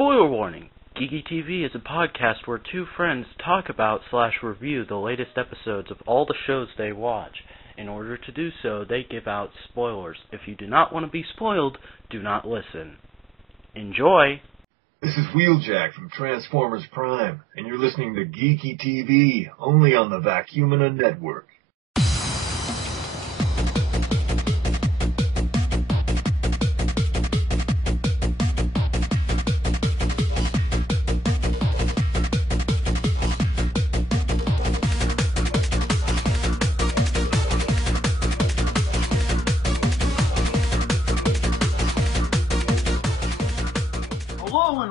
Spoiler warning! Geeky TV is a podcast where two friends talk about/review the latest episodes of all the shows they watch. In order to do so, they give out spoilers. If you do not want to be spoiled, do not listen. Enjoy! This is Wheeljack from Transformers Prime, and you're listening to Geeky TV, only on the Vac and Network.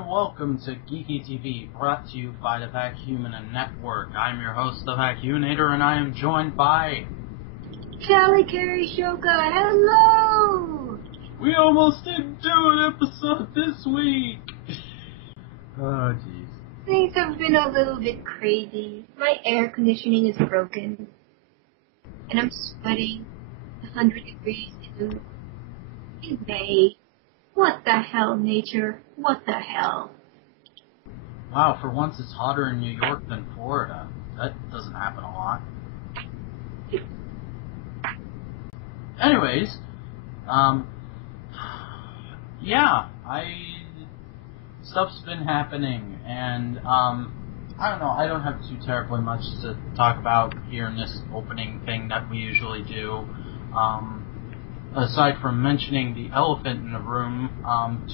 Welcome to Geeky TV, brought to you by the Vac and Network. I'm your host, the Vacunator, and I am joined by... Cally Carrie Shoka, hello! We almost didn't do an episode this week! Oh, jeez. Things have been a little bit crazy. My air conditioning is broken. And I'm sweating 100 degrees in May. What the hell, nature? What the hell? Wow, for once it's hotter in New York than Florida. That doesn't happen a lot. Anyways, stuff's been happening, and, I don't know, I don't have too terribly much to talk about here in this opening thing that we usually do. Aside from mentioning the elephant in the room,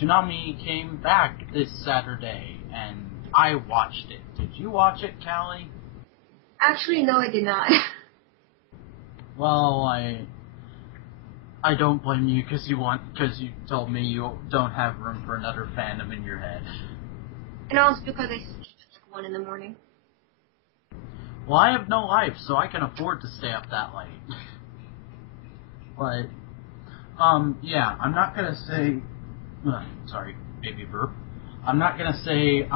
Toonami came back this Saturday, and I watched it. Did you watch it, Cally? Actually, no, I did not. Well, I don't blame you because you told me you don't have room for another fandom in your head. And also because I sleep at 1 in the morning. Well, I have no life, so I can afford to stay up that late. But... yeah, I'm not gonna say, sorry, baby burp. I'm not gonna say,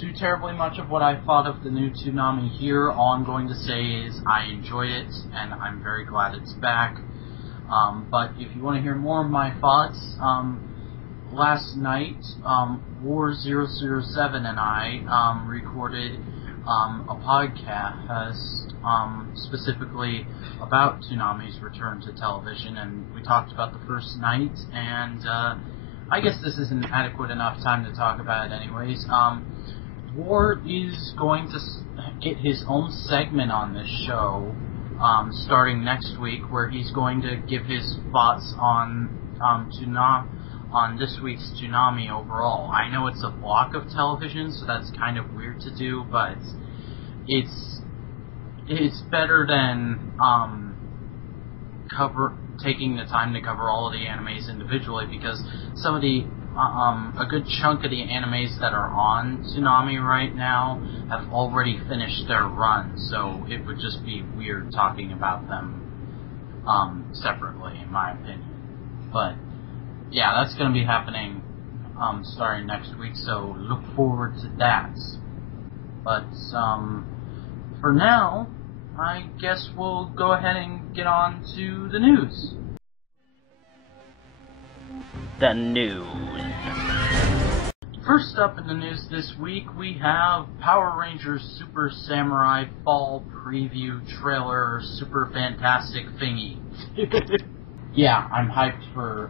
too terribly much of what I thought of the new Toonami here. All I'm going to say is I enjoyed it, and I'm very glad it's back. But if you want to hear more of my thoughts, last night, War007 and I, recorded, a podcast, specifically about Toonami's return to television, and we talked about the first night, and I guess this isn't adequate enough time to talk about it anyways. War is going to get his own segment on this show, starting next week, where he's going to give his thoughts on this week's Toonami overall. I know it's a block of television, so that's kind of weird to do, but it's better than taking the time to cover all of the animes individually, because some of the a good chunk of the animes that are on Toonami right now have already finished their run, so it would just be weird talking about them separately, in my opinion. But yeah, that's going to be happening starting next week, so look forward to that. But for now, I guess we'll go ahead and get on to the news. The news. First up in the news this week, we have Power Rangers Super Samurai Fall Preview Trailer Super Fantastic Thingy. Yeah, I'm hyped for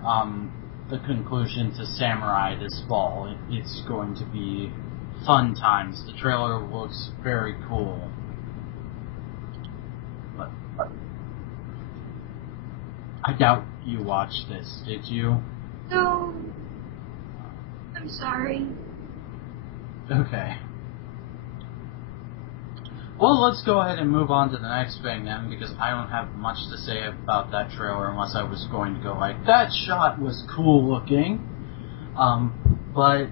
the conclusion to Samurai this fall. It's going to be fun times. The trailer looks very cool. But I doubt you watched this, did you? No. I'm sorry. Okay. Well, let's go ahead and move on to the next thing then, because I don't have much to say about that trailer unless I was going to go like, that shot was cool looking. But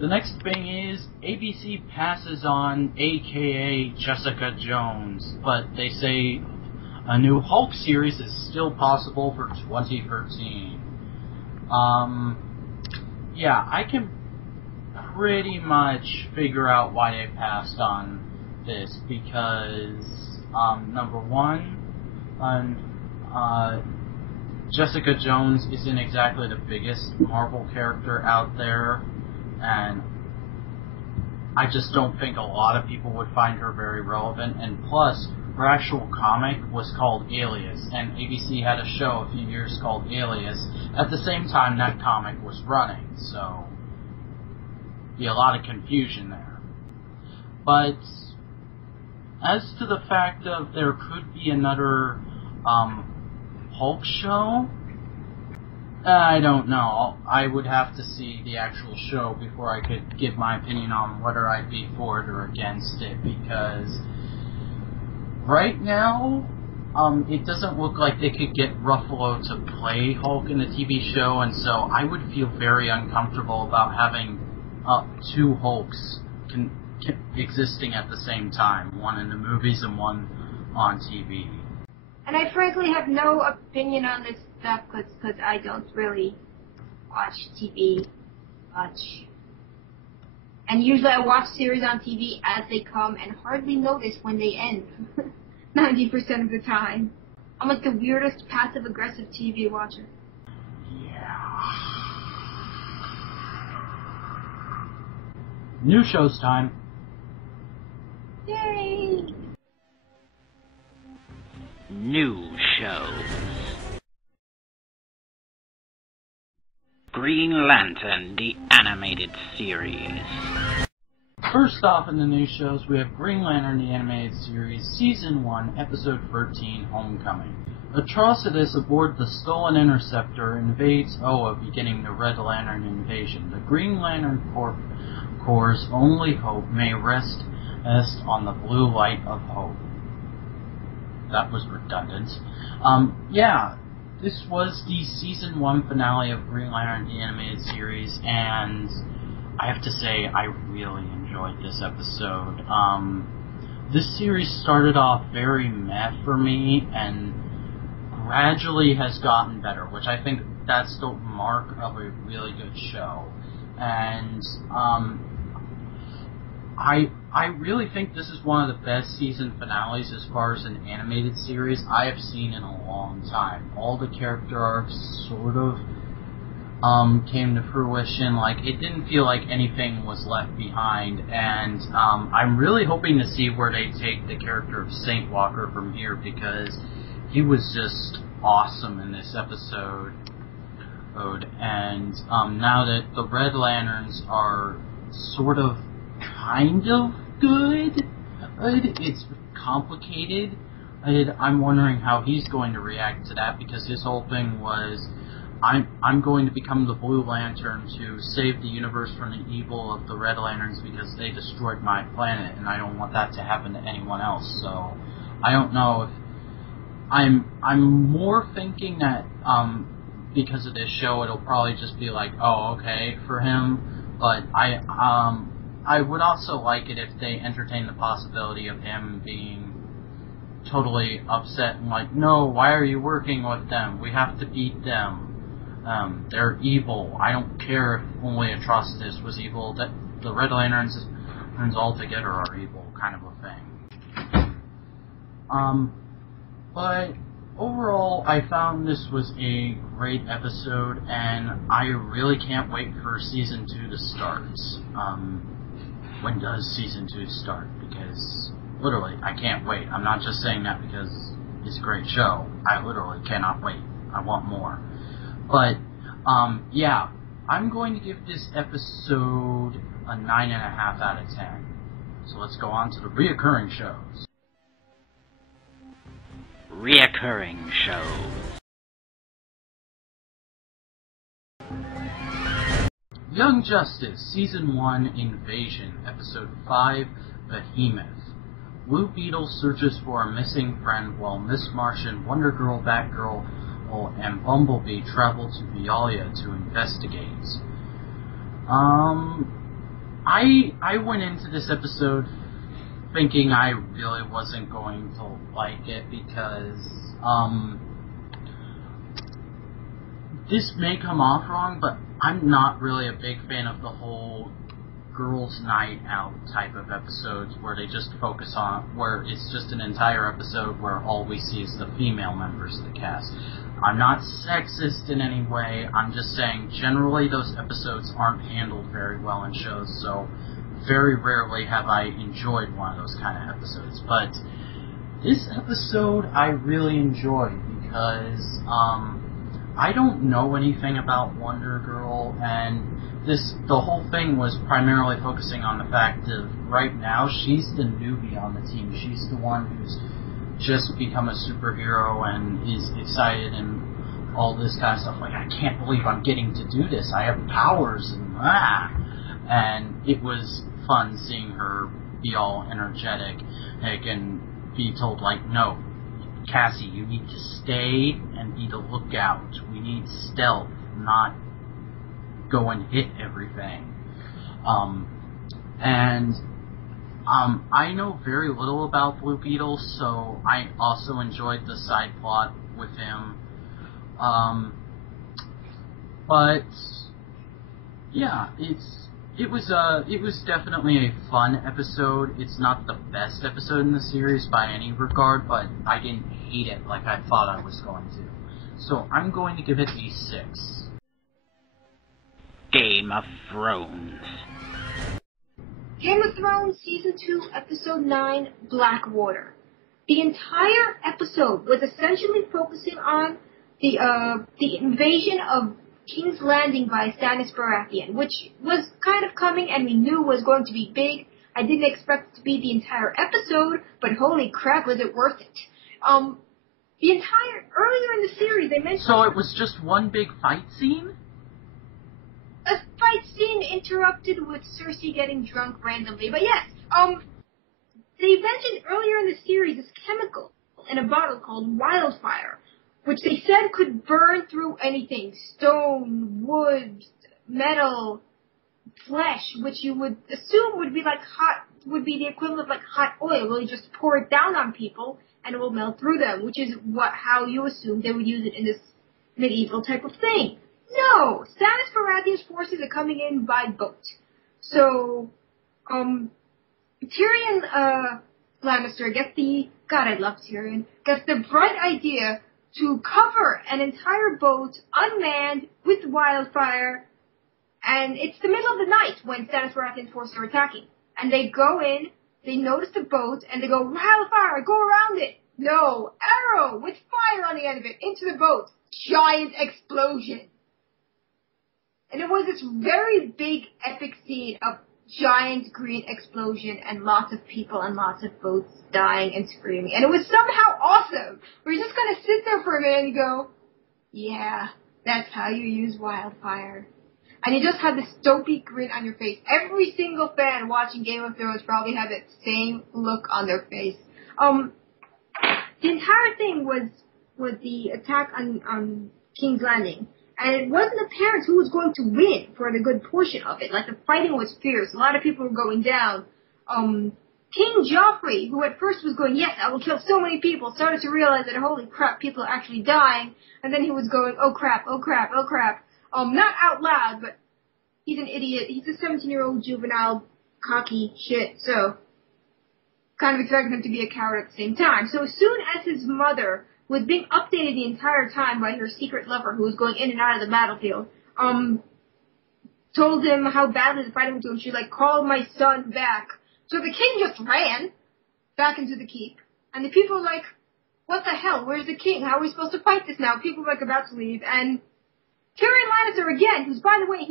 the next thing is, ABC passes on A.K.A. Jessica Jones, but they say a new Hulk series is still possible for 2013. Yeah, I can pretty much figure out why they passed on this, because, number one, Jessica Jones isn't exactly the biggest Marvel character out there, and I just don't think a lot of people would find her very relevant, and plus, her actual comic was called Alias, and ABC had a show a few years called Alias at the same time that comic was running, so be a lot of confusion there. But as to the fact of there could be another Hulk show, I don't know. I would have to see the actual show before I could give my opinion on whether I'd be for it or against it, because right now, it doesn't look like they could get Ruffalo to play Hulk in the TV show, and so I would feel very uncomfortable about having two Hulks existing at the same time, one in the movies and one on TV. And I frankly have no opinion on this stuff because I don't really watch TV much. And usually I watch series on TV as they come and hardly notice when they end. 90% of the time. I'm like the weirdest passive-aggressive TV watcher. Yeah. New shows time. Yay! New shows. Green Lantern, the animated series. First off in the new shows, we have Green Lantern, the animated series, Season 1, Episode 13, Homecoming. Atrocitus aboard the Stolen Interceptor invades Oa, beginning the Red Lantern invasion. The Green Lantern Corps' only hope may rest on the blue light of hope. That was redundant. This was the Season 1 finale of Green Lantern, the animated series, and I have to say, I really enjoyed this episode. This series started off very meh for me, and gradually has gotten better, which I think that's the mark of a really good show. And I really think this is one of the best season finales as far as an animated series I have seen in a long time. All the character arcs sort of came to fruition. Like, it didn't feel like anything was left behind, and I'm really hoping to see where they take the character of Saint Walker from here, because he was just awesome in this episode. And now that the Red Lanterns are sort of kind of good, it's complicated. I'm wondering how he's going to react to that, because his whole thing was, I'm going to become the Blue Lantern to save the universe from the evil of the Red Lanterns because they destroyed my planet, and I don't want that to happen to anyone else. So I don't know if I'm more thinking that because of this show, it'll probably just be like, oh, okay, for him. But I would also like it if they entertain the possibility of him being totally upset and like, no, why are you working with them? We have to beat them. They're evil. I don't care if only Atrocitus was evil. That the Red Lanterns altogether are evil, kind of a thing. But overall, I found this was a great episode, and I really can't wait for Season 2 to start. When does Season 2 start? Because, literally, I can't wait. I'm not just saying that because it's a great show. I literally cannot wait. I want more. But, yeah, I'm going to give this episode a 9.5 out of 10. So let's go on to the reoccurring shows. Reoccurring shows. Young Justice, Season 1, Invasion, Episode 5, Behemoth. Blue Beetle searches for a missing friend while Miss Martian, Wonder Girl, Batgirl, and Bumblebee travel to Vialia to investigate. I went into this episode thinking I really wasn't going to like it because this may come off wrong, but I'm not really a big fan of the whole girls' night out type of episodes where they just focus on, where it's just an entire episode where all we see is the female members of the cast. I'm not sexist in any way, I'm just saying generally those episodes aren't handled very well in shows, so very rarely have I enjoyed one of those kind of episodes. But this episode I really enjoyed because I don't know anything about Wonder Girl, and the whole thing was primarily focusing on the fact of right now she's the newbie on the team. She's the one who's just become a superhero and is excited and all this kind of stuff. Like, I can't believe I'm getting to do this. I have powers and it was fun seeing her be all energetic and be told, like, no, Cassie, you need to stay and be the lookout. We need stealth, not go and hit everything. I know very little about Blue Beetle, so I also enjoyed the side plot with him. But yeah, it was definitely a fun episode. It's not the best episode in the series by any regard, but I didn't hate it like I thought I was going to. So I'm going to give it a 6. Game of Thrones. Game of Thrones Season 2, Episode 9, Blackwater. The entire episode was essentially focusing on the invasion of King's Landing by Stannis Baratheon, which was kind of coming and we knew was going to be big. I didn't expect it to be the entire episode, but holy crap, was it worth it. Earlier in the series, they mentioned... So it was just one big fight scene? A fight scene interrupted with Cersei getting drunk randomly, but yes, they mentioned earlier in the series this chemical in a bottle called wildfire, which they said could burn through anything, stone, wood, metal, flesh, which you would assume would be the equivalent of like hot oil. Well, you just pour it down on people and it will melt through them, which is how you assume they would use it in this medieval type of thing. No! Stannis Baratheon's forces are coming in by boat. So, Tyrion, Lannister gets the bright idea to cover an entire boat unmanned with wildfire, and it's the middle of the night when Stannis Baratheon's forces are attacking. And they go in, they notice the boat, and they go, wildfire, go around it! No! Arrow with fire on the end of it, into the boat. Giant explosion! And it was this very big, epic scene of giant green explosion and lots of people and lots of boats dying and screaming. And it was somehow awesome. Where you're just going to sit there for a minute and go, yeah, that's how you use wildfire. And you just have this dopey grin on your face. Every single fan watching Game of Thrones probably had that same look on their face. The entire thing was the attack on King's Landing. And it wasn't apparent who was going to win for the good portion of it. Like, the fighting was fierce. A lot of people were going down. King Joffrey, who at first was going, yes, I will kill so many people, started to realize that, holy crap, people are actually dying. And then he was going, oh crap, oh crap, oh crap. Not out loud, but he's an idiot. He's a 17-year-old juvenile, cocky shit. So, kind of expected him to be a coward at the same time. So as soon as his mother was being updated the entire time by her secret lover who was going in and out of the battlefield, told him how badly the fighting was doing. She like, call my son back. So the king just ran back into the keep. And the people were like, what the hell? Where's the king? How are we supposed to fight this now? People were like about to leave. And Tyrion Lannister again, who's by the way,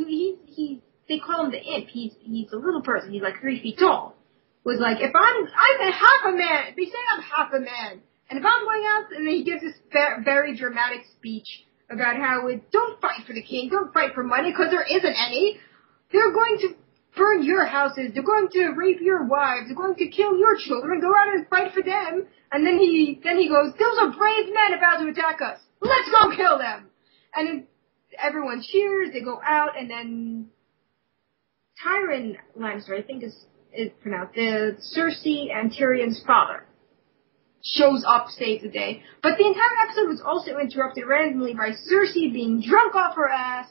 they call him the imp. He's a little person. He's like 3 feet tall. Was like, if I'm half a man. They say I'm half a man. And if I'm going out, and then he gives this very dramatic speech about how don't fight for the king, don't fight for money, because there isn't any. They're going to burn your houses, they're going to rape your wives, they're going to kill your children, go out and fight for them. And then he goes, those are brave men about to attack us. Let's go kill them. And everyone cheers, they go out, and then Tyrion Lannister, I think is pronounced, Cersei and Tyrion's father, shows up, saves the day. But the entire episode was also interrupted randomly by Cersei being drunk off her ass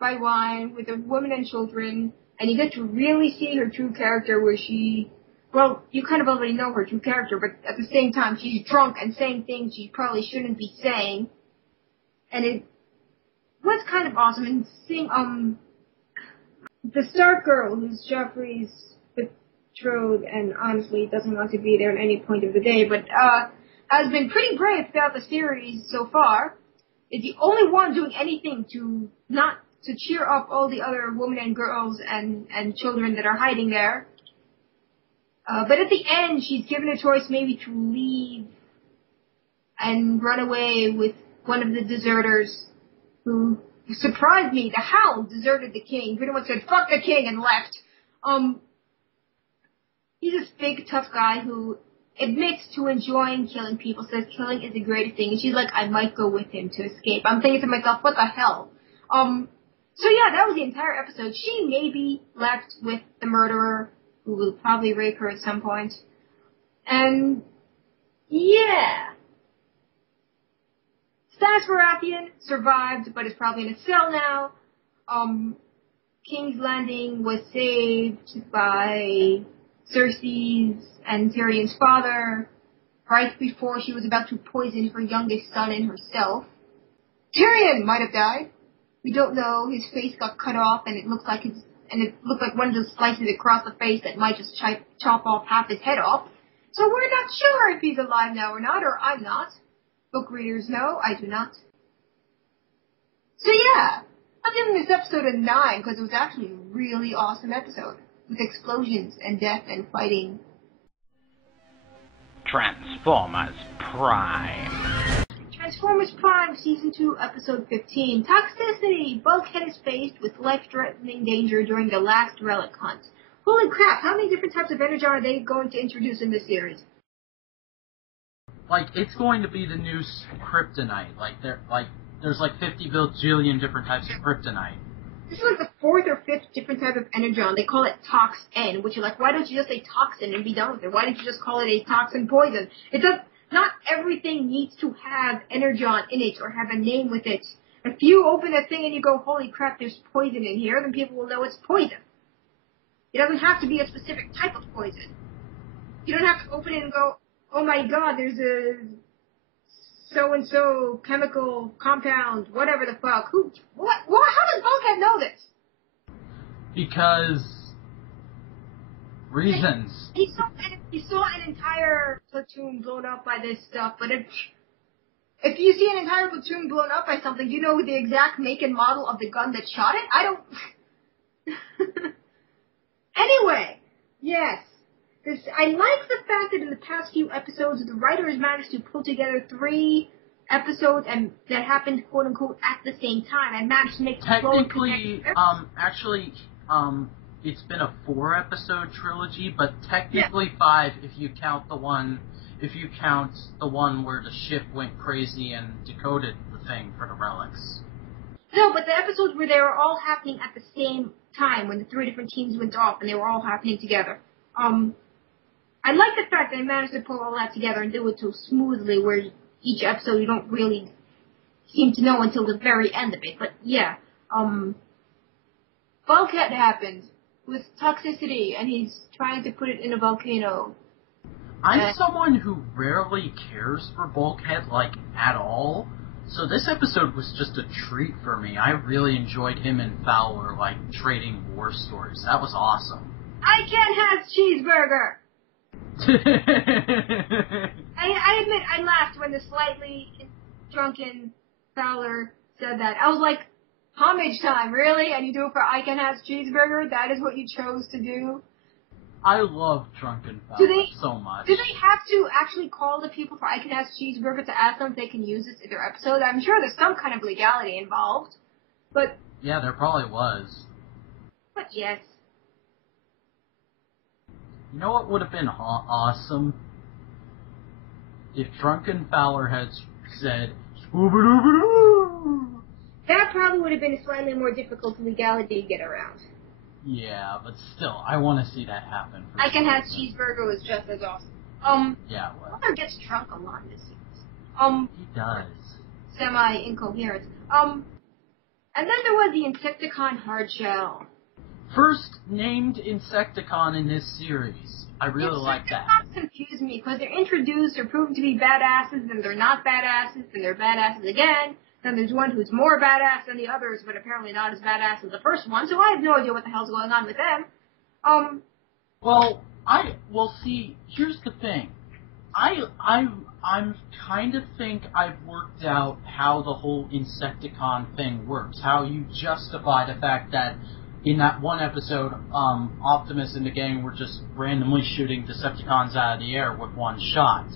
by wine with a woman and children, and you get to really see her true character where she, well, you kind of already know her true character, but at the same time, she's drunk and saying things she probably shouldn't be saying, and it was kind of awesome. And seeing, the Stark girl, who's Joffrey's betrothed and honestly doesn't want to be there at any point of the day, but, has been pretty brave throughout the series so far, is the only one doing anything to cheer up all the other women and girls and children that are hiding there. But at the end, she's given a choice maybe to leave and run away with one of the deserters who surprised me. The Hound deserted the king. Pretty much said, fuck the king, and left. He's this big, tough guy who admits to enjoying killing people, says killing is the greatest thing, and she's like, I might go with him to escape. I'm thinking to myself, what the hell? So yeah, that was the entire episode. She maybe left with the murderer, who will probably rape her at some point. And, yeah. Stannis Baratheon survived, but is probably in a cell now. King's Landing was saved by Cersei's and Tyrion's father right before she was about to poison her youngest son and herself. Tyrion might have died. We don't know. His face got cut off, and it looked like one of those slices across the face that might just chop off half his head off. So we're not sure if he's alive now or not, or I'm not. Book readers know, I do not. So yeah, I'm giving this episode a 9 because it was actually a really awesome episode with explosions and death and fighting. Transformers Prime. Transformers Prime Season 2, Episode 15. Toxicity! Bulkhead is faced with life-threatening danger during the last relic hunt. Holy crap, how many different types of energon are they going to introduce in this series? Like, it's going to be the new kryptonite. There's 50 bajillion different types of kryptonite. This is like the 4th or 5th different type of energon. They call it Tox-N, which you're like, why don't you just say toxin and be done with it? Why don't you just call it a toxin poison? Not everything needs to have energon in it or have a name with it. If you open a thing and you go, holy crap, there's poison in here, then people will know it's poison. It doesn't have to be a specific type of poison. You don't have to open it and go, oh my god, there's a so-and-so chemical compound, whatever the fuck. How does Bulkhead know this? Because reasons. He saw an entire platoon blown up by this stuff, but if you see an entire platoon blown up by something, you know the exact make and model of the gun that shot it? I don't... Anyway, yes. I like the fact that in the past few episodes, the writers managed to pull together 3 episodes and that happened, quote unquote, at the same time, and managed to make technically, it's been a 4-episode trilogy, but technically 5 if you count the one where the ship went crazy and decoded the thing for the relics. No, but the episodes where they were all happening at the same time, when the 3 different teams went off and they were all happening together. I like the fact that they managed to pull all that together and do it so smoothly, where each episode you don't really seem to know until the very end of it. But yeah, Bulkhead happens with toxicity, and he's trying to put it in a volcano. I'm someone who rarely cares for Bulkhead, at all. So this episode was just a treat for me. I really enjoyed him and Fowler, trading war stories. That was awesome. I can't have cheeseburger! I admit, I laughed when the slightly drunken Fowler said that. I was like, homage time, really? And you do it for I Can Have Cheeseburger? That is what you chose to do? I love drunken Fowler so much. Do they have to actually call the people for I Can Have Cheeseburger to ask them if they can use this in their episode? I'm sure there's some kind of legality involved. But... yeah, there probably was. But yes. You know what would have been awesome? If Drunken Fowler had said, "Scooby-Dooby-Doo!" That probably would have been a slightly more difficult legality to get around. Yeah, but still, I want to see that happen. I Can Have Cheeseburger was just as awesome. Yeah, well. Fowler gets drunk a lot in this series. He does. Semi-incoherent. And then there was the Insecticon hard shell. First named Insecticon in this series. I really like that. Insecticons confuse me because they're introduced or proven to be badasses, then they're not badasses, then they're badasses again. Then there's one who's more badass than the others, but apparently not as badass as the first one. So I have no idea what the hell's going on with them. Well, see, here's the thing. I'm kind of think I've worked out how the whole Insecticon thing works. How you justify the fact that in that one episode, Optimus and the gang were just randomly shooting Decepticons out of the air with one shot.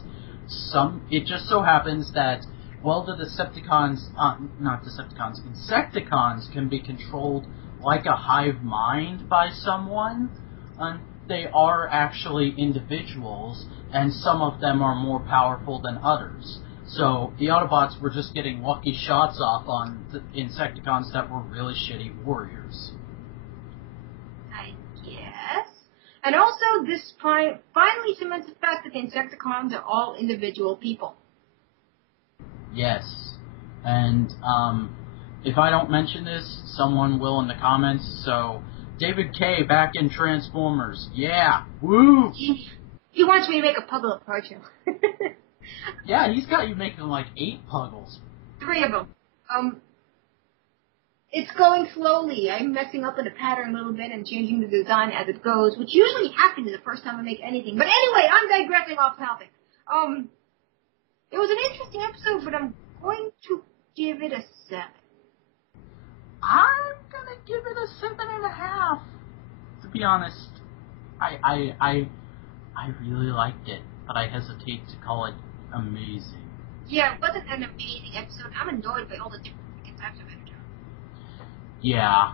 It just so happens that, well, the Insecticons can be controlled like a hive mind by someone. They are actually individuals, and some of them are more powerful than others. So the Autobots were just getting lucky shots off on the Insecticons that were really shitty warriors. I guess. And also, this finally cements the fact that the Insecticons are all individual people. Yes. And if I don't mention this, someone will in the comments, so David K. back in Transformers. Yeah. Woo! He wants me to make a Puggle of Parcho. Yeah, he's got you making like 8 Puggles. 3 of them. It's going slowly. I'm messing up with the pattern a little bit and changing the design as it goes, which usually happens the first time I make anything. But anyway, I'm digressing off topic. It was an interesting episode, but I'm going to give it a 7. I'm gonna give it a 7.5. To be honest, I really liked it, but I hesitate to call it amazing. Yeah, it wasn't an amazing episode. I'm annoyed by all the different types of it. Yeah.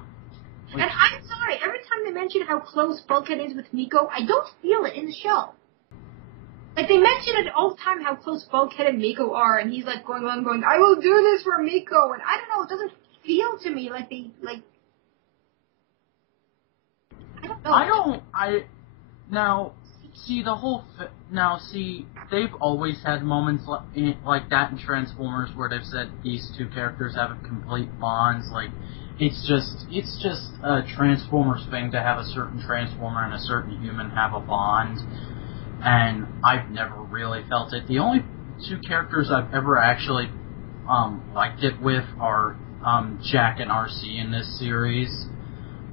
And I'm sorry, every time they mention how close Bulkhead is with Miko, I don't feel it in the show. Like, they mention it all the time how close Bulkhead and Miko are, and he's like going, I will do this for Miko, and I don't know, it doesn't feel to me like they, like, I don't know. Now, they've always had moments like that in Transformers where they've said these two characters have a complete bonds, like, it's just a Transformers thing to have a certain Transformer and a certain human have a bond, and I've never really felt it. The only 2 characters I've ever actually liked it with are Jack and RC in this series.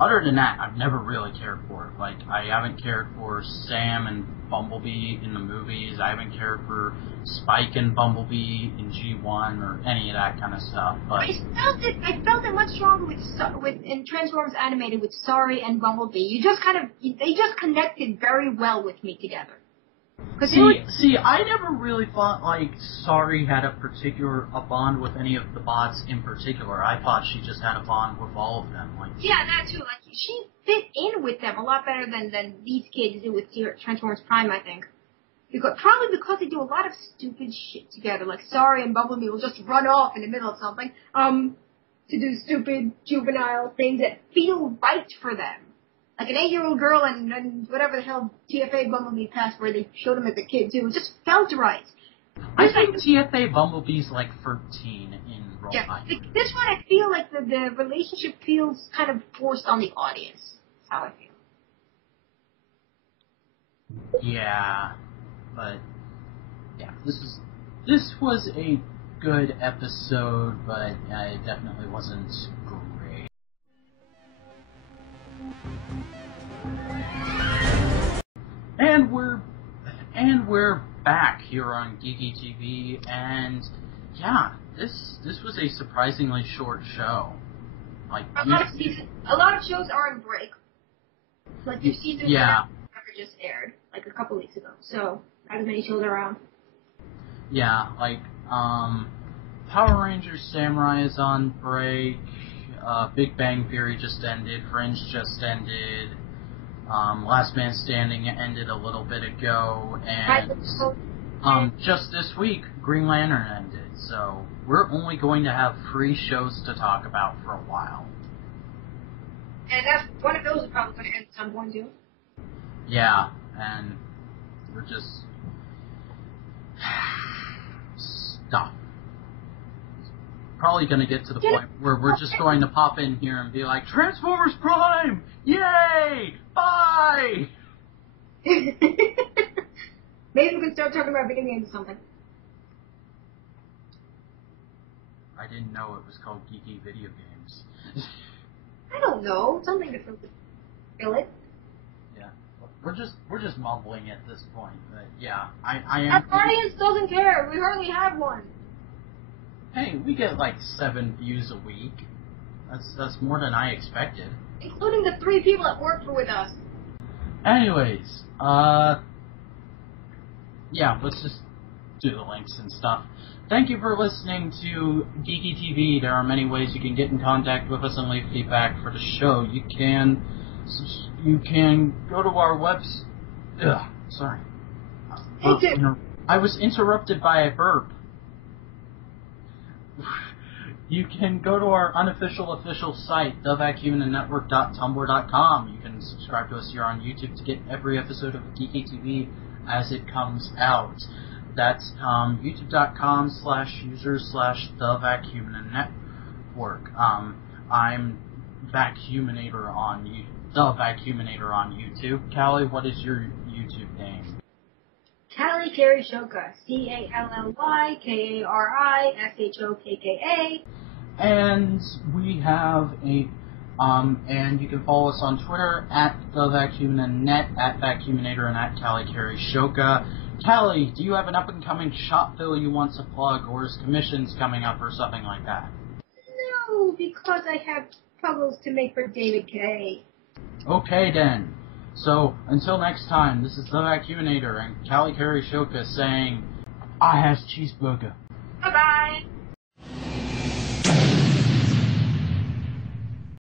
Other than that, I've never really cared for it. Like, I haven't cared for Sam and Bumblebee in the movies. I haven't cared for Spike and Bumblebee in G1 or any of that kind of stuff. But I felt it much stronger in Transformers Animated with Sorry and Bumblebee. They just connected very well with me together. See, I never really thought, like, Sorry had a bond with any of the bots in particular. I thought she just had a bond with all of them. Like, yeah, that too. Like, she fit in with them a lot better than these kids do with Transformers Prime, I think. Probably because they do a lot of stupid shit together. Like, Sorry and Bumblebee will just run off in the middle of something, to do stupid, juvenile things that feel right for them. Like an 8-year-old girl and whatever the hell TFA Bumblebee passed where they showed him as a kid too. It just felt right. I think TFA Bumblebee's like 13 in real life. Yeah, this one I feel like the relationship feels kind of forced on the audience. That's how I feel. Yeah, but yeah, this was a good episode, but it definitely wasn't great. And we're back here on Geeky TV, and yeah, this was a surprisingly short show. Like, a lot of shows are in break. Like your season just aired like a couple weeks ago, so not as many shows around. Yeah, like Power Rangers Samurai is on break. Big Bang Theory just ended. Fringe just ended. Last Man Standing ended a little bit ago, and just this week, Green Lantern ended. So we're only going to have 3 shows to talk about for a while. And that's one of those is probably going to end at some point too. Yeah, and we're just stuff. probably going to get to the point where we're just going to pop in here and be like, Transformers Prime! Yay! Bye! Maybe we can start talking about video games or something. I didn't know it was called Geeky Video Games. I don't know. Something to fill it. Yeah. We're just mumbling at this point. But yeah, I am... Our audience doesn't care. We hardly have one. Hey, we get like 7 views a week. That's more than I expected. Including the 3 people that work with us. Anyways, yeah, let's just do the links and stuff. Thank you for listening to Geeky TV. There are many ways you can get in contact with us and leave feedback for the show. You can go to our sorry. I was interrupted by a burp. You can go to our official site, thevacuumnetwork.tumblr.com. You can subscribe to us here on YouTube to get every episode of Geeky TV as it comes out. That's youtube.com/users/thevacuumnetwork. I'm Vacuuminator on YouTube. Cally, what is your YouTube name? Cally Carey Shoka. CALLYKARISHOKKA. And we have and you can follow us on Twitter at thevacuumnet, at Vacuuminator, and at Cally Carey Shoka. Cally, do you have an up-and-coming shop fill you want to plug, or is commissions coming up or something like that? No, because I have puzzles to make for David K. Okay, then. So, until next time, this is The Vacuuminator and Cally Carey Shoka saying, I has cheeseburger.